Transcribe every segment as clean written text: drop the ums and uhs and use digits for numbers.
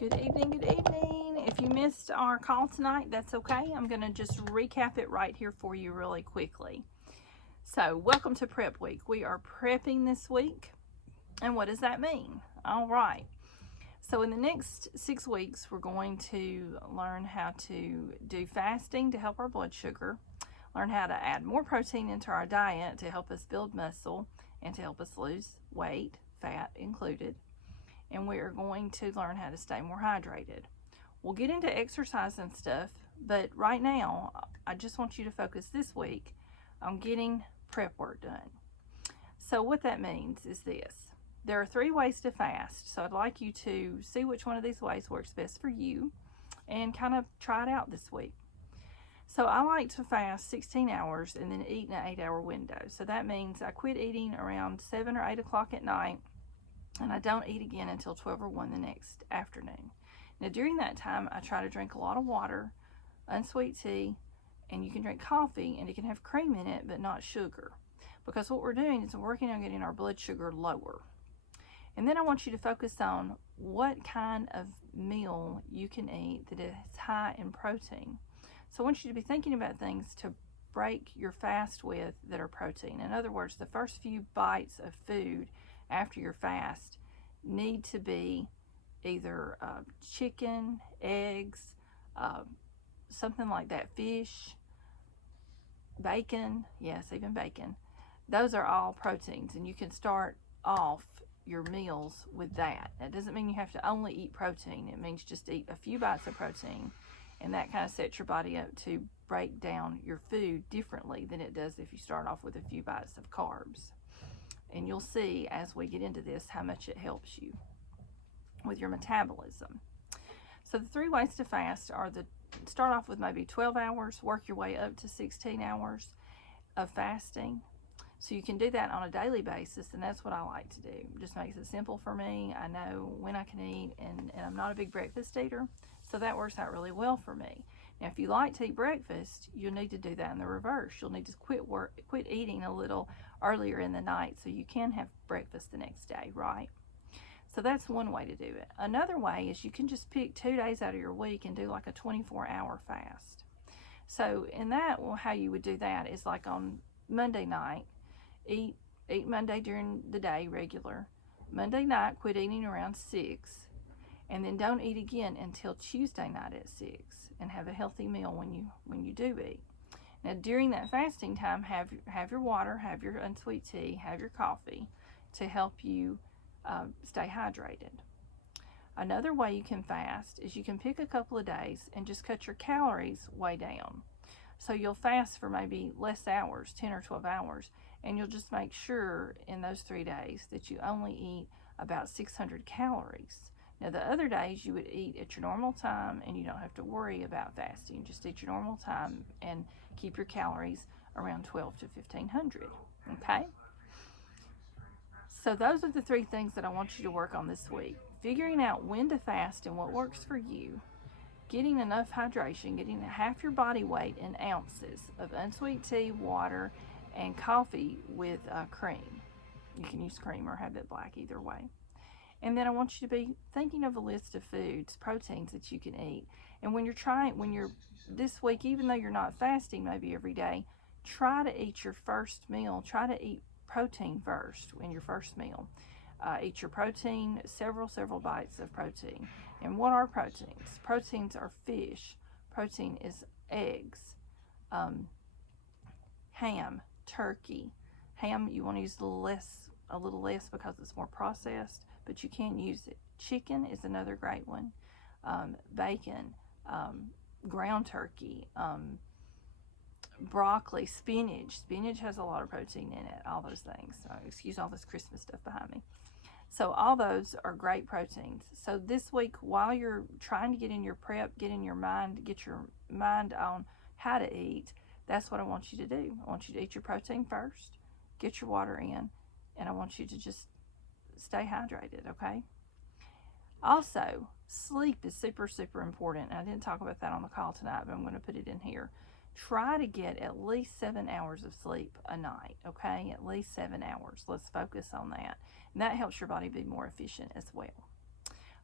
Good evening, good evening. If you missed our call tonight, that's okay. I'm going to just recap it right here for you really quickly. So, welcome to Prep Week. We are prepping this week. And what does that mean? All right. So, in the next 6 weeks, we're going to learn how to do fasting to help our blood sugar, learn how to add more protein into our diet to help us build muscle and to help us lose weight, fat included. And we are going to learn how to stay more hydrated. We'll get into exercise and stuff, but right now, I just want you to focus this week on getting prep work done. So what that means is this. There are 3 ways to fast, so I'd like you to see which one of these ways works best for you and kind of try it out this week. So I like to fast 16 hours and then eat in an 8-hour window. So that means I quit eating around 7 or 8 o'clock at night, and I don't eat again until 12 or 1 the next afternoon. Now during that time, I try to drink a lot of water, unsweet tea, and you can drink coffee, and it can have cream in it, but not sugar. Because what we're doing is we're working on getting our blood sugar lower. And then I want you to focus on what kind of meal you can eat that is high in protein. So I want you to be thinking about things to break your fast with that are protein. In other words, the first few bites of food after your fast need to be either chicken, eggs, something like that, fish, bacon, yes, even bacon. Those are all proteins, and you can start off your meals with that. That doesn't mean you have to only eat protein. It means just eat a few bites of protein, and that kind of sets your body up to break down your food differently than it does if you start off with a few bites of carbs. And you'll see as we get into this how much it helps you with your metabolism. So the 3 ways to fast are start off with maybe 12 hours, work your way up to 16 hours of fasting. So you can do that on a daily basis, and that's what I like to do. It just makes it simple for me. I know when I can eat, and I'm not a big breakfast eater, so that works out really well for me. Now, if you like to eat breakfast, you'll need to do that in the reverse. You'll need to quit eating a little earlier in the night so you can have breakfast the next day, right? So that's one way to do it. Another way is you can just pick 2 days out of your week and do like a 24-hour fast. So in that, well, how you would do that is like on Monday night, eat Monday during the day regular. Monday night, quit eating around 6, and then don't eat again until Tuesday night at 6, and have a healthy meal when you do eat. Now during that fasting time, have your water, have your unsweet tea, have your coffee to help you stay hydrated. Another way you can fast is you can pick a couple of days and just cut your calories way down. So you'll fast for maybe less hours, 10 or 12 hours, and you'll just make sure in those 3 days that you only eat about 600 calories. Now the other days you would eat at your normal time, and you don't have to worry about fasting. Just eat your normal time and keep your calories around 12 to 1500, okay? So those are the 3 things that I want you to work on this week. Figuring out when to fast and what works for you. Getting enough hydration, getting half your body weight in ounces of unsweet tea, water, and coffee with cream. You can use cream or have it black, either way. And then I want you to be thinking of a list of foods, proteins that you can eat. And when you're this week, even though you're not fasting maybe every day, try to eat your first meal. Try to eat protein first in your first meal. Eat your protein, several bites of protein. And what are proteins? Proteins are fish. Protein is eggs, ham, turkey. Ham you want to use a little less because it's more processed, but you can use it. Chicken is another great one. Bacon, ground turkey, broccoli, spinach. Spinach has a lot of protein in it, all those things. So excuse all this Christmas stuff behind me. So all those are great proteins. So this week, while you're trying to get in your prep, get your mind on how to eat, that's what I want you to do. I want you to eat your protein first, get your water in, and I want you to just stay hydrated, okay? Also, sleep is super important. I didn't talk about that on the call tonight, but I'm going to put it in here. Try to get at least 7 hours of sleep a night, okay? At least 7 hours. Let's focus on that. And that helps your body be more efficient as well.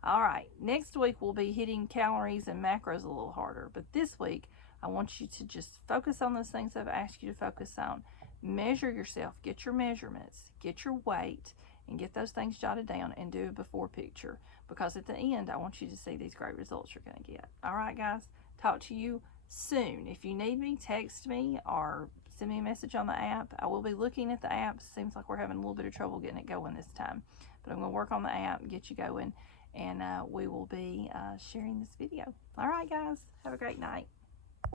All right, next week we'll be hitting calories and macros a little harder, but this week I want you to just focus on those things I've asked you to focus on. Measure yourself, get your measurements, get your weight, and get those things jotted down and do a before picture, because at the end I want you to see these great results you're going to get. All right, guys, talk to you soon. If you need me, text me or send me a message on the app. I will be looking at the app. Seems like we're having a little bit of trouble getting it going this time, but I'm going to work on the app and get you going, and we will be sharing this video. All right, guys, have a great night.